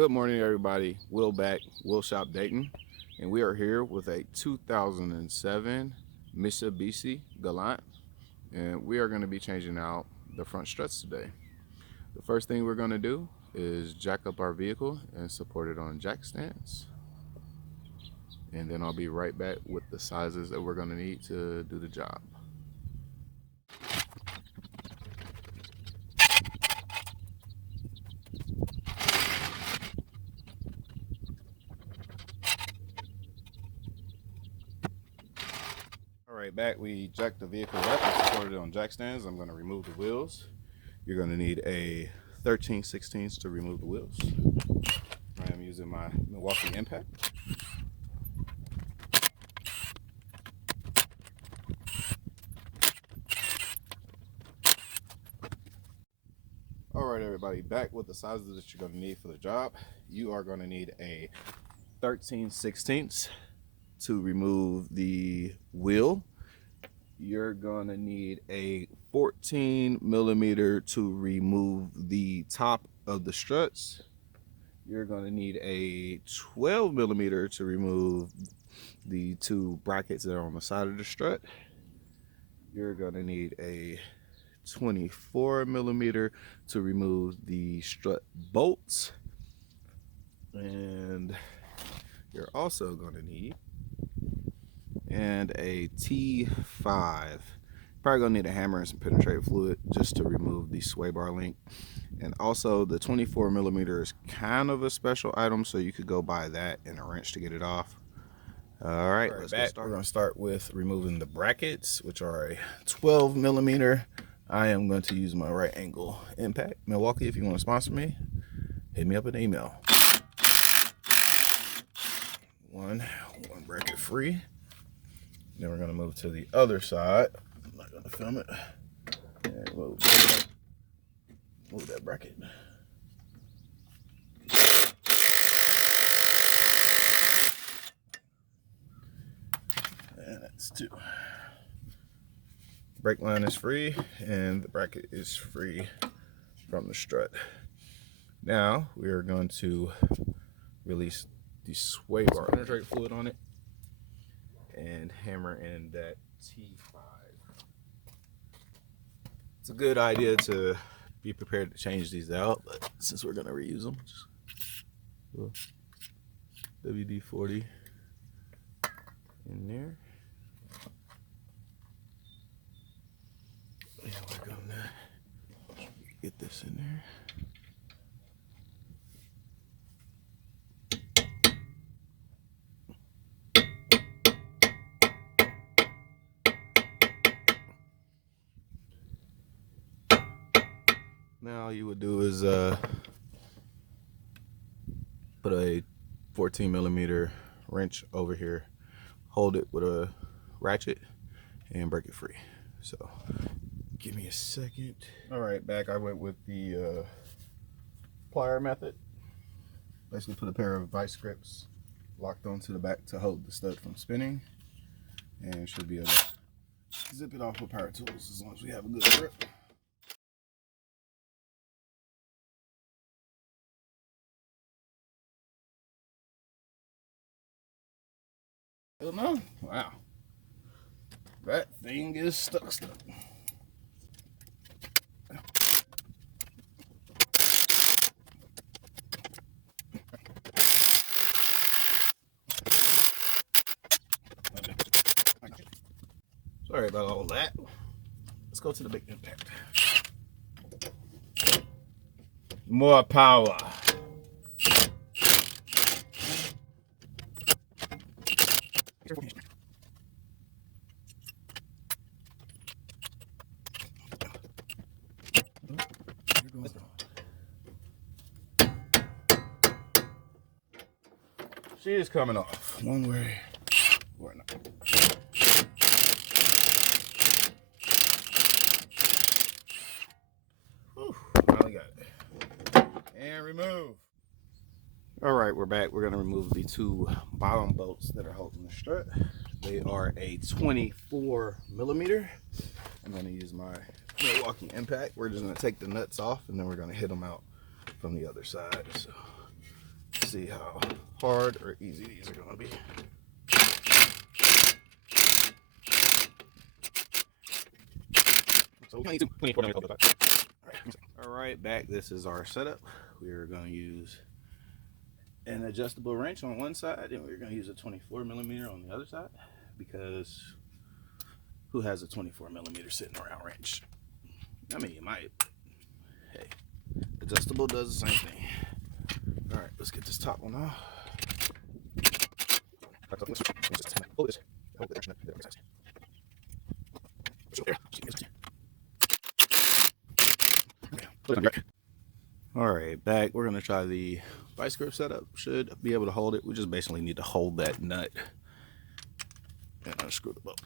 Good morning, everybody. Will back, Will Shop Dayton, and we are here with a 2007 Mitsubishi Galant, and we are going to be changing out the front struts today. The first thing we're going to do is jack up our vehicle and support it on jack stands, and then I'll be right back with the sizes that we're going to need to do the job. All right, back. We jacked the vehicle up and supported it on jack stands. I'm going to remove the wheels. You're going to need a 13/16 to remove the wheels. I am using my Milwaukee Impact. All right, everybody, back with the sizes that you're going to need for the job. You are going to need a 13/16 to remove the wheel. You're going to need a 14mm to remove the top of the struts. You're going to need a 12mm to remove the two brackets that are on the side of the strut. You're going to need a 24mm to remove the strut bolts, and you're also going to need a T5. Probably gonna need a hammer and some penetrating fluid just to remove the sway bar link. And also the 24mm is kind of a special item, so you could go buy that and a wrench to get it off. All right, let's get started. We're gonna start with removing the brackets, which are a 12mm. I am going to use my right angle impact. Milwaukee, if you want to sponsor me, hit me up an email. One bracket free. Then we're gonna move to the other side. I'm not gonna film it. And move that bracket. And that's two. Brake line is free, and the bracket is free from the strut. Now we are going to release the sway bar, penetrate fluid on it, and hammer in that T5. It's a good idea to be prepared to change these out, but since we're gonna reuse them, just WD-40 in there. And we're gonna get this in there. Now all you would do is put a 14mm wrench over here, hold it with a ratchet, and break it free. So give me a second. All right, back. I went with the plier method. Basically put a pair of vice grips locked onto the back to hold the stud from spinning, and should be able to zip it off with power tools as long as we have a good grip. Oh no! Wow, that thing is stuck. Sorry about all that. Let's go to the big impact. More power. She is coming off one way or another. Whew, finally got it. And remove. All right, we're back. We're going to remove the two bottom bolts that are holding the strut. They are a 24mm. I'm going to use my Milwaukee Impact. We're just going to take the nuts off, and then we're going to hit them out from the other side. So see how hard or easy these are going to be. So we need 24 millimeters. All right, back. This is our setup. We're going to use an adjustable wrench on one side, and we're going to use a 24 millimeter on the other side, because who has a 24 millimeter sitting around wrench? I mean, you might. Hey, adjustable does the same thing. All right, let's get this top one off. All right, back. We're gonna try the vice grip setup. Should be able to hold it. We just basically need to hold that nut and unscrew the bolt.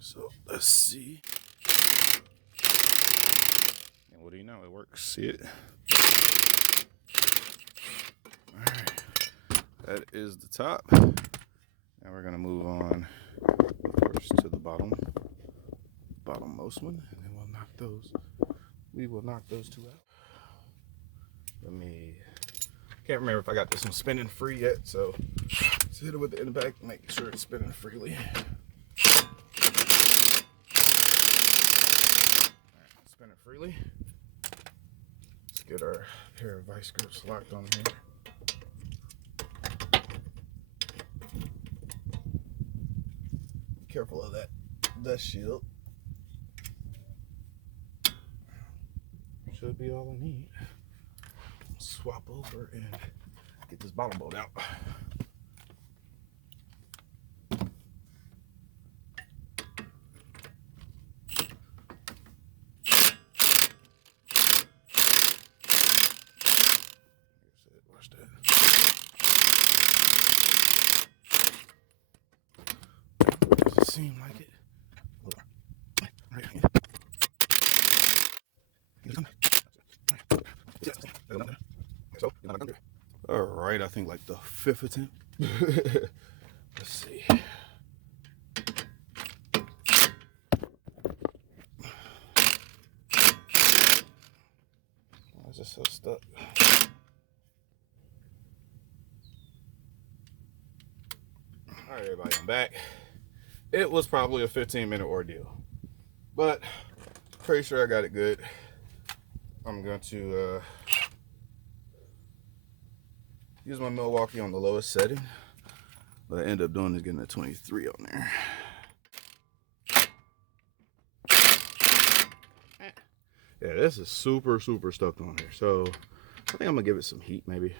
So let's see. And what do you know? It works. See it? All right, that is the top. Now we're gonna move on first to the bottommost one, and then we'll knock those. We will knock those two out. Can't remember if I got this one spinning free yet, so let's hit it with it in the back, make sure it's spinning freely. All right, spinning freely. Let's get our pair of vice grips locked on here. Be careful of that dust shield. Should be all I need. Swap over and get this bottom bolt out. Watch that. Doesn't seem like it. All right, I think like the 5th attempt. Let's see. Why is this so stuck? All right, everybody, I'm back. It was probably a 15-minute ordeal, but pretty sure I got it good. I'm going to use my Milwaukee on the lowest setting, but I end up doing is getting a 23 on there. Yeah, this is super stuck on here, so I think I'm gonna give it some heat maybe.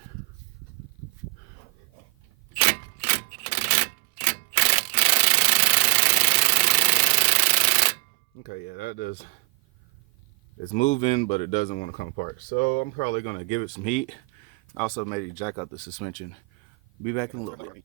Okay, yeah, that does. It's moving, but it doesn't want to come apart. So I'm probably gonna give it some heat. Also, maybe jack out the suspension. Be back in a little bit.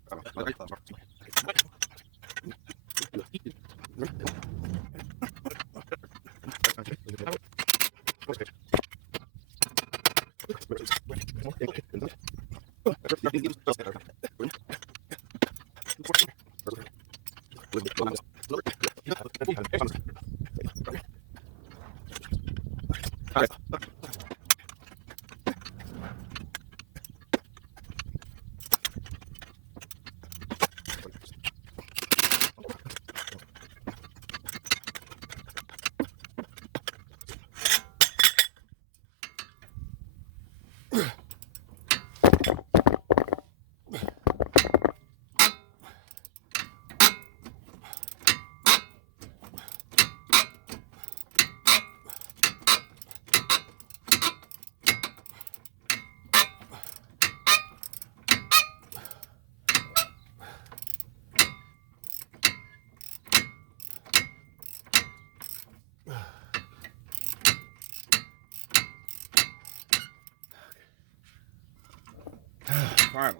Finally.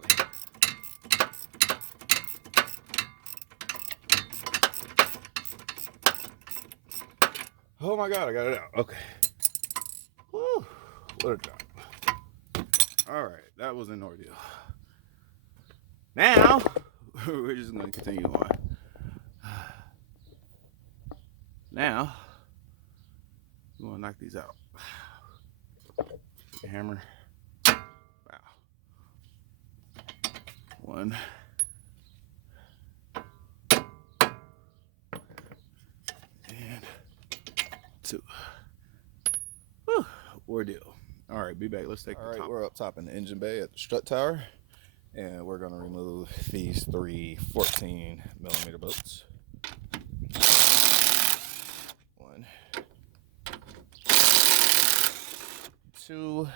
Oh my God, I got it out. Okay. Woo, what a job. All right, that was an ordeal. Now, we're just going to continue on. Now, we want to knock these out. Take a hammer. Wow. 1, and 2. Whew, ordeal. All right, be back. Let's take the top. All right, we're up top in the engine bay at the strut tower, and we're going to remove these 3 14mm bolts. 1, 2,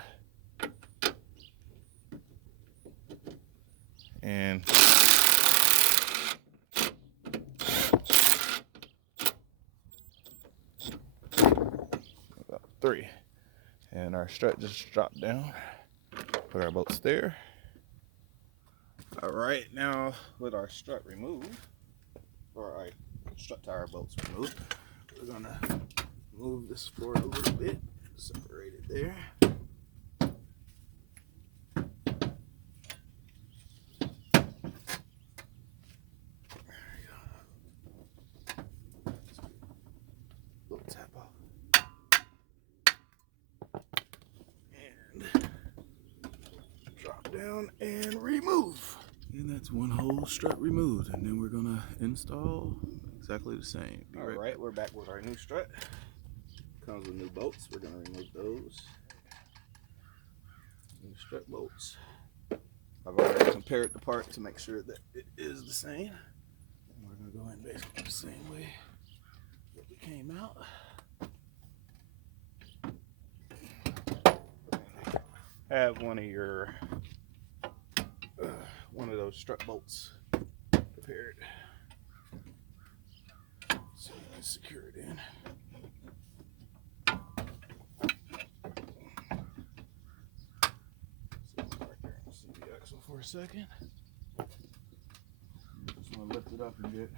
and about 3. And our strut just dropped down. Put our bolts there. All right, now with our strut removed, or our strut tower bolts removed, we're gonna move this forward a little bit, separate it there. Little tap off. And drop down and remove. And that's one whole strut removed. And then we're gonna install exactly the same. All right, we're back with our new strut. Comes with new bolts. We're gonna remove those. New strut bolts. I've already compared the part to make sure that it is the same. And we're gonna go in basically the same way that we came out. Have one of those strut bolts prepared so you can secure it in. So right there, see the axle for a second. You just want to lift it up and get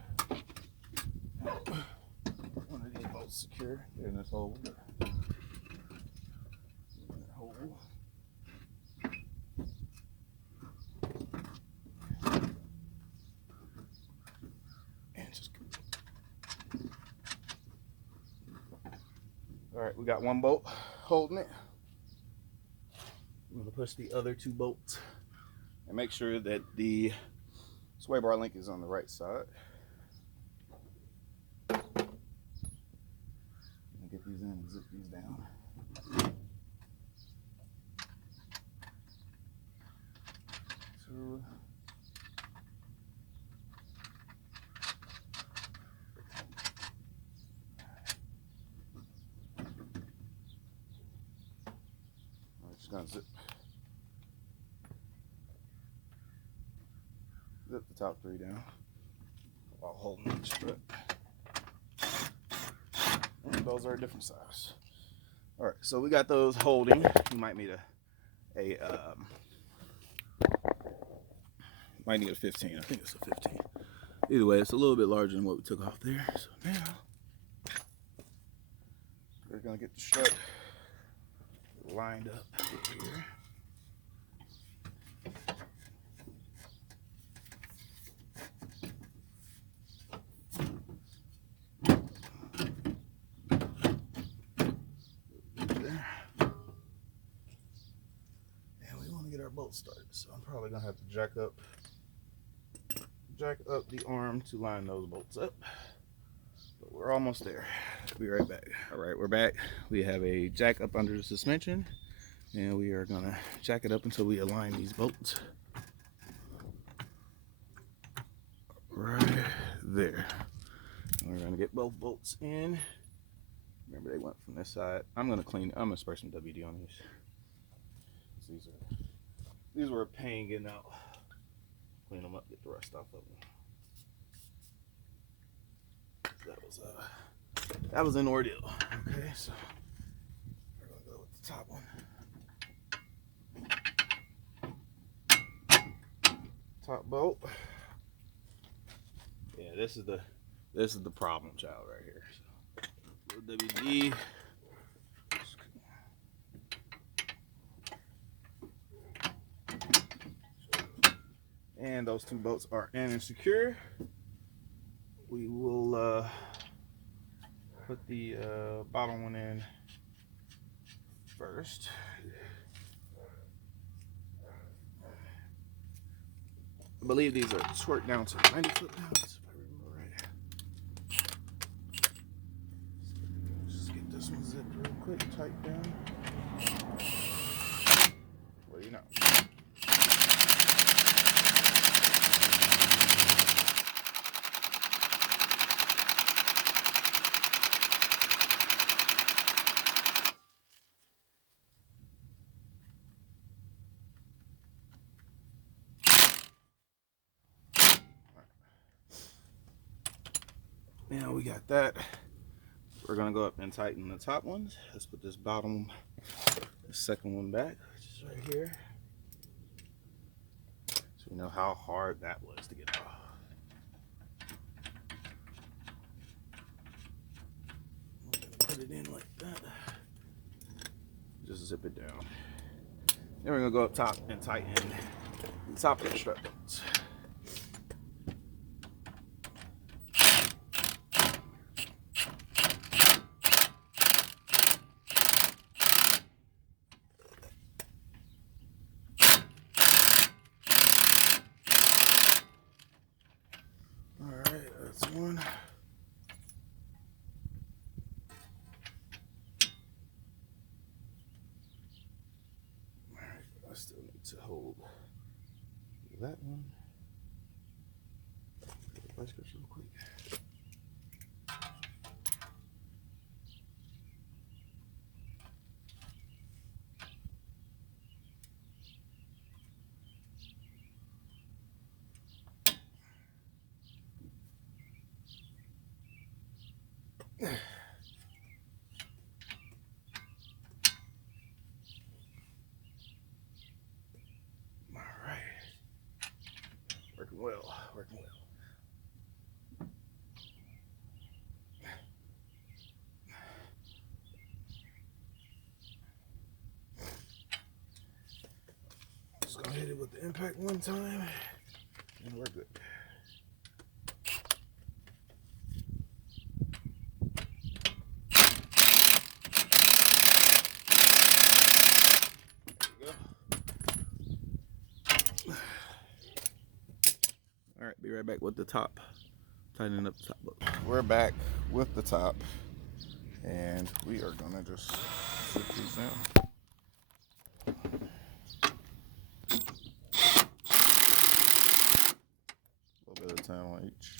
one of these bolts secure in this hole. All right, we got one bolt holding it. I'm gonna push the other 2 bolts and make sure that the sway bar link is on the right side. And get these in and zip these down. 2. Just gonna zip the top 3 down while holding the strut. And those are a different size. All right, so we got those holding. You might need might need a 15. I think it's a 15. Either way, it's a little bit larger than what we took off there. So now we're gonna get the strut lined up here. There. And we want to get our bolt started, so I'm probably gonna have to jack up the arm to line those bolts up. But we're almost there. Be right back. All right, we're back. We have a jack up under the suspension, and we are gonna jack it up until we align these bolts right there. And we're gonna get both bolts in. Remember, they went from this side. I'm gonna spray some WD on these. These were a pain getting out. Clean them up, get the rust off of them. That was an ordeal. Okay, so we're gonna go with the top one. Top bolt. Yeah, this is the problem child right here. So, WD. And those 2 bolts are in and secure. We will put the bottom one in first. I believe these are torqued down to 90 foot-pounds, if I remember right. Just get this one zipped real quick, tight down. What do you know? Now we got that. We're gonna go up and tighten the top ones. Let's put this bottom, the second one back, which is right here. So we know how hard that was to get off. We're gonna put it in like that. Just zip it down. Then we're gonna go up top and tighten the top of the strut bolts. That's one. Alright, I still need to hold that one. Vice grip real quick. Working well, working well. Just gonna hit it with the impact one time, and we're good. All right, be right back with the top, tightening up the top bolt. We're back with the top, and we are gonna just zip these down. A little bit of time on each.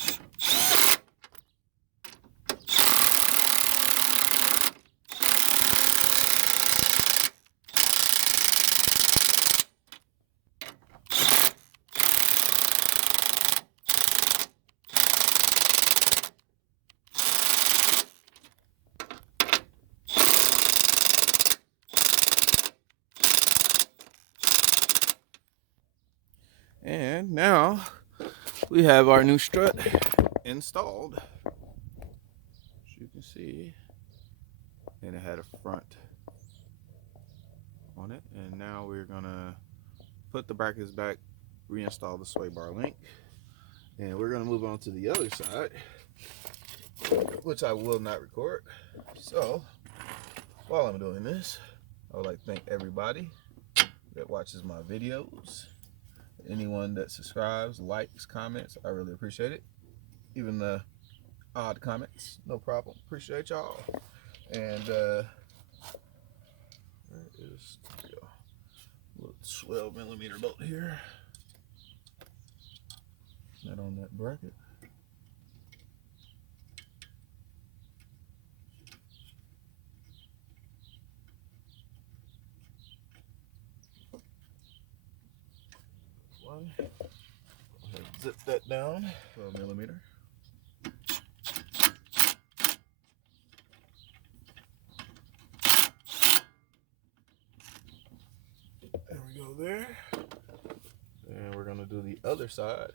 And now we have our new strut installed, as you can see, and it had a front on it. And now we're gonna put the brackets back, reinstall the sway bar link, and we're gonna move on to the other side, which I will not record. So while I'm doing this, I would like to thank everybody that watches my videos. Anyone that subscribes, likes, comments, I really appreciate it. Even the odd comments, no problem. Appreciate y'all. And where is the little 12mm bolt here? Not on that bracket. One. Go ahead and zip that down. 12mm. There we go there. And we're gonna do the other side.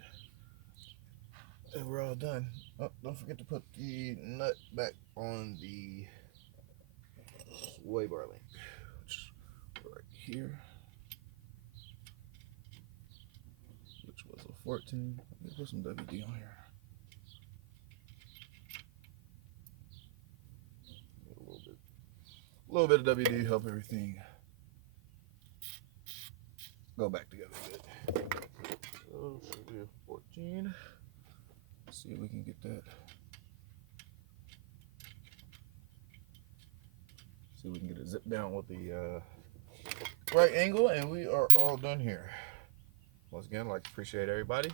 And we're all done. Oh, don't forget to put the nut back on the sway bar link, which is right here. Which was a 14. Let me put some WD on here. A little bit of WD help everything go back together good. So So should be a 14. Let's see if we can get that. See if we can get it zip down with the right angle, and we are all done here. Once again, I'd like to appreciate everybody,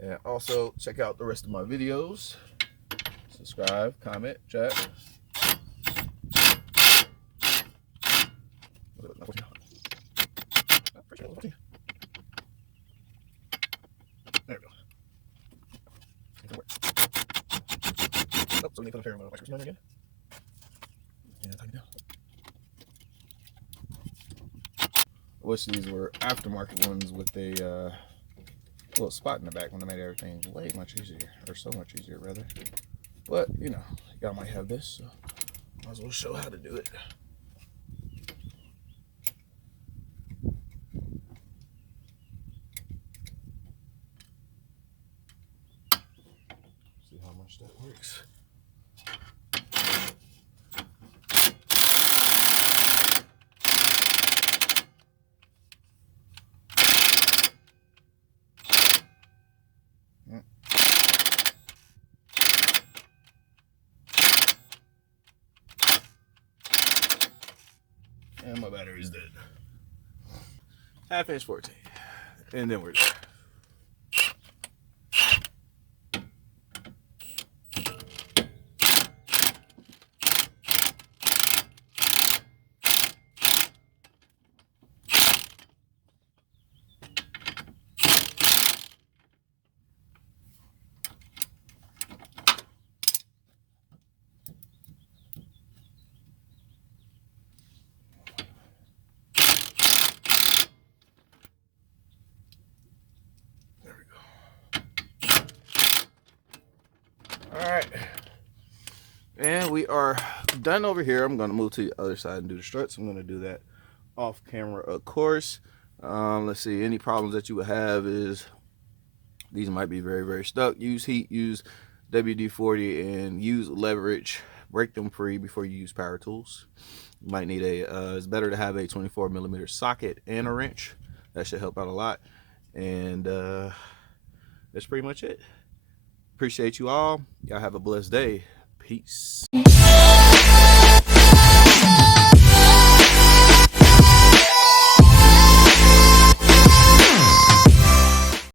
and also check out the rest of my videos. Subscribe, comment, chat. There we go. Oh, so we need to put the camera on again. Yeah, tighten down. I wish these were aftermarket ones with a little spot in the back when I made everything way much easier, or so much easier rather. But you know, y'all might have this, so might as well show how to do it. See how much that works. And my battery's dead. 1/2 inch 14. And then we're done. Alright, and we are done over here. I'm going to move to the other side and do the struts. I'm going to do that off camera, of course. Let's see, any problems that you would have is these might be very, very stuck. Use heat, use WD-40, and use leverage. Break them free before you use power tools. You might need it's better to have a 24mm socket and a wrench. That should help out a lot. And that's pretty much it. Appreciate you all. Y'all have a blessed day. Peace.